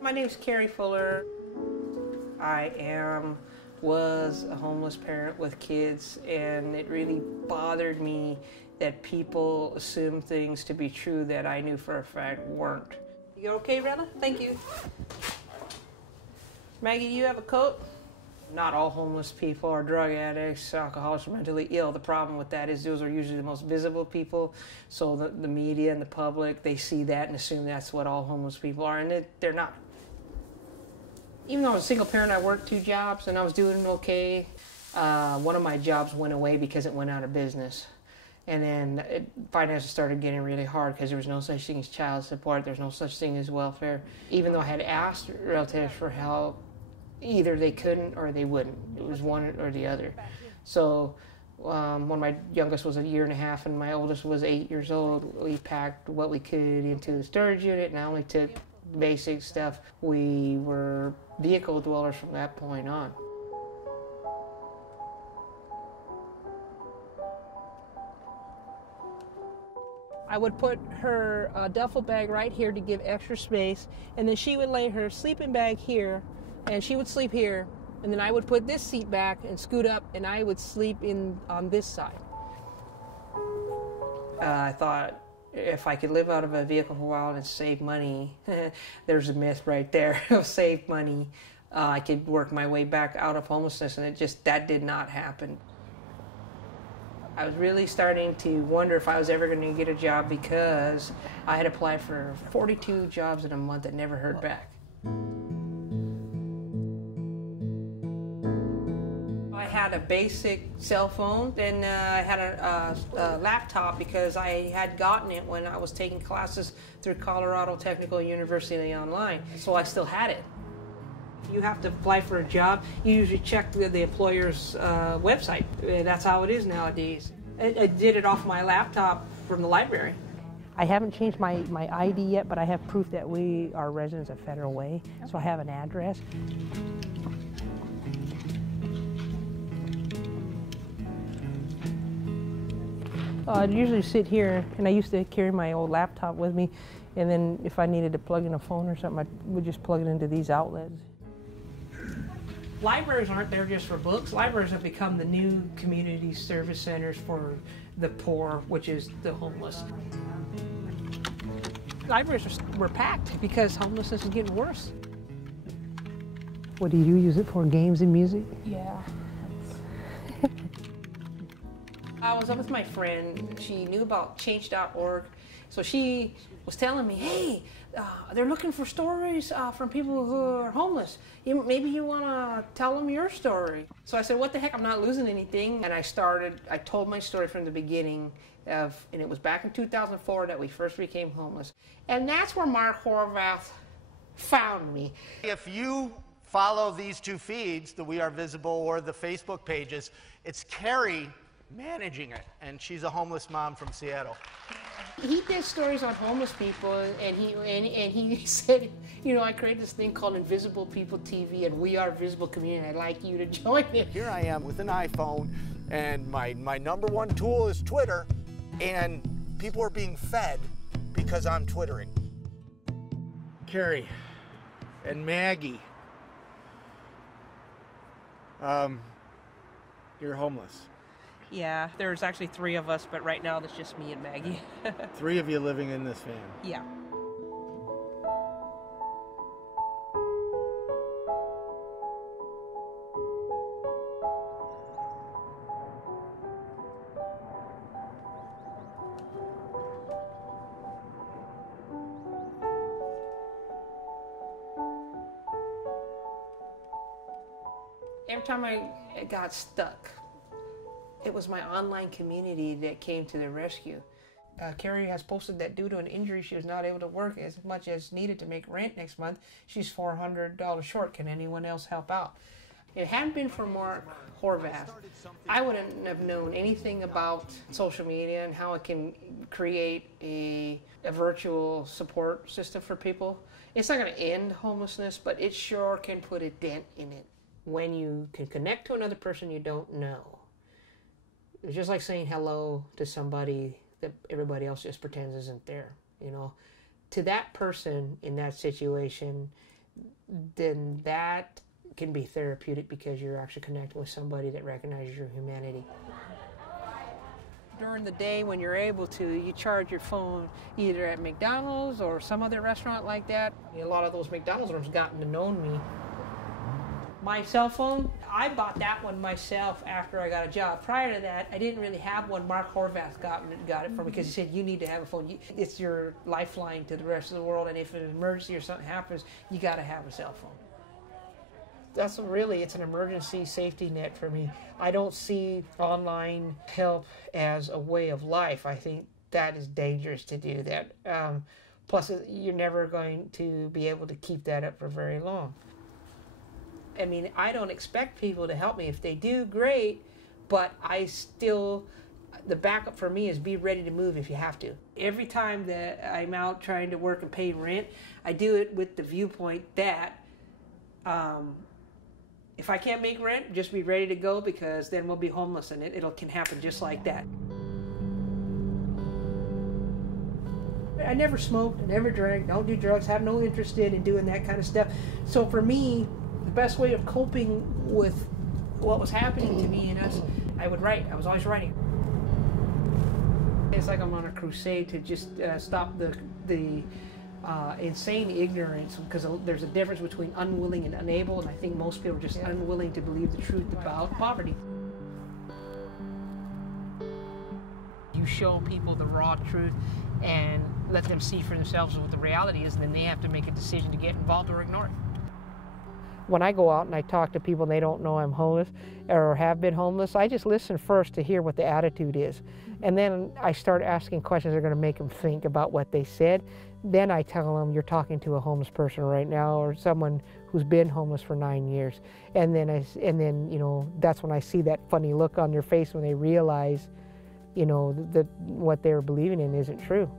My name's Carey Fuller. Was a homeless parent with kids, and it really bothered me that people assume things to be true that I knew for a fact weren't. You okay, Rella? Thank you. Maggie, you have a coat? Not all homeless people are drug addicts, alcoholics, or mentally ill. The problem with that is those are usually the most visible people. So the media and the public, they see that and assume that's what all homeless people are, and they're not. Even though I was a single parent, I worked 2 jobs and I was doing okay. One of my jobs went away because it went out of business. And then finances started getting really hard because there was no such thing as child support. There's no such thing as welfare. Even though I had asked relatives for help, either they couldn't or they wouldn't. It was one or the other. So when my youngest was 1.5 years and my oldest was 8 years old, we packed what we could into the storage unit, and I only took basic stuff. We were vehicle dwellers from that point on. I would put her duffel bag right here to give extra space, and then she would lay her sleeping bag here, and she would sleep here, and then I would put this seat back and scoot up, and I would sleep on this side. I thought, if I could live out of a vehicle for a while and save money, there's a myth right there of save money. I could work my way back out of homelessness, and that did not happen. I was really starting to wonder if I was ever going to get a job because I had applied for 42 jobs in a month and never heard back. I had a basic cell phone, and I had a laptop because I had gotten it when I was taking classes through Colorado Technical University online, so I still had it. You have to apply for a job, you usually check the employer's website. That's how it is nowadays. I did it off my laptop from the library. I haven't changed my ID yet, but I have proof that we are residents of Federal Way, so I have an address. I'd usually sit here, and I used to carry my old laptop with me, and then if I needed to plug in a phone or something, I would just plug it into these outlets. Libraries aren't there just for books. Libraries have become the new community service centers for the poor, which is the homeless. Libraries were packed because homelessness is getting worse. What do? Use it for games and music? Yeah. I was up with my friend. She knew about change.org, so she was telling me, hey, they're looking for stories from people who are homeless. Maybe you want to tell them your story. So I said, what the heck, I'm not losing anything. And I told my story from the beginning and it was back in 2004 that we first became homeless. And that's where Mark Horvath found me. If you follow these 2 feeds, the We Are Visible or the Facebook pages, it's Carey managing it, and she's a homeless mom from Seattle. He did stories on homeless people, and he said, you know, I created this thing called Invisible People TV, and we are visible community. I'd like you to join it. Here I am with an iPhone, and my number 1 tool is Twitter, and people are being fed because I'm Twittering. Carey and Maggie, you're homeless. Yeah, there's actually 3 of us, but right now there's just me and Maggie. 3 of you living in this van? Yeah. Every time I got stuck, it was my online community that came to the rescue. Carey has posted that due to an injury, she was not able to work as much as needed to make rent next month. She's $400 short. Can anyone else help out? If it hadn't been for Mark Horvath, I wouldn't have known anything about social media and how it can create a virtual support system for people. It's not going to end homelessness, but it sure can put a dent in it. When you can connect to another person you don't know, It's just like saying hello to somebody that everybody else just pretends isn't there, you know. To that person in that situation, then that can be therapeutic because you're actually connecting with somebody that recognizes your humanity. During the day when you're able to, you charge your phone either at McDonald's or some other restaurant like that. A lot of those McDonald's rooms gotten to know me. My cell phone, I bought that one myself after I got a job. Prior to that, I didn't really have one. Mark Horvath got it for me because he said, you need to have a phone. It's your lifeline to the rest of the world, and if an emergency or something happens, you got to have a cell phone. That's really, it's an emergency safety net for me. I don't see online help as a way of life. I think that is dangerous to do that. Plus, you're never going to be able to keep that up for very long. I mean, I don't expect people to help me. If they do, great, but the backup for me is be ready to move if you have to. Every time that I'm out trying to work and pay rent, I do it with the viewpoint that if I can't make rent, just be ready to go, because then we'll be homeless, and it can happen just like that. I never smoked, I never drank, don't do drugs, have no interest in doing that kind of stuff. So for me, the best way of coping with what was happening to me and us, I would write. I was always writing. It's like I'm on a crusade to just stop the insane ignorance, because there's a difference between unwilling and unable, and I think most people are just unwilling to believe the truth about poverty. You show people the raw truth and let them see for themselves what the reality is, and then they have to make a decision to get involved or ignore it. When I go out and I talk to people and they don't know I'm homeless or have been homeless, I just listen first to hear what the attitude is. And then I start asking questions that are going to make them think about what they said. Then I tell them, you're talking to a homeless person right now, or someone who's been homeless for 9 years. And then you know, that's when I see that funny look on their face when they realize, you know, that what they were believing in isn't true.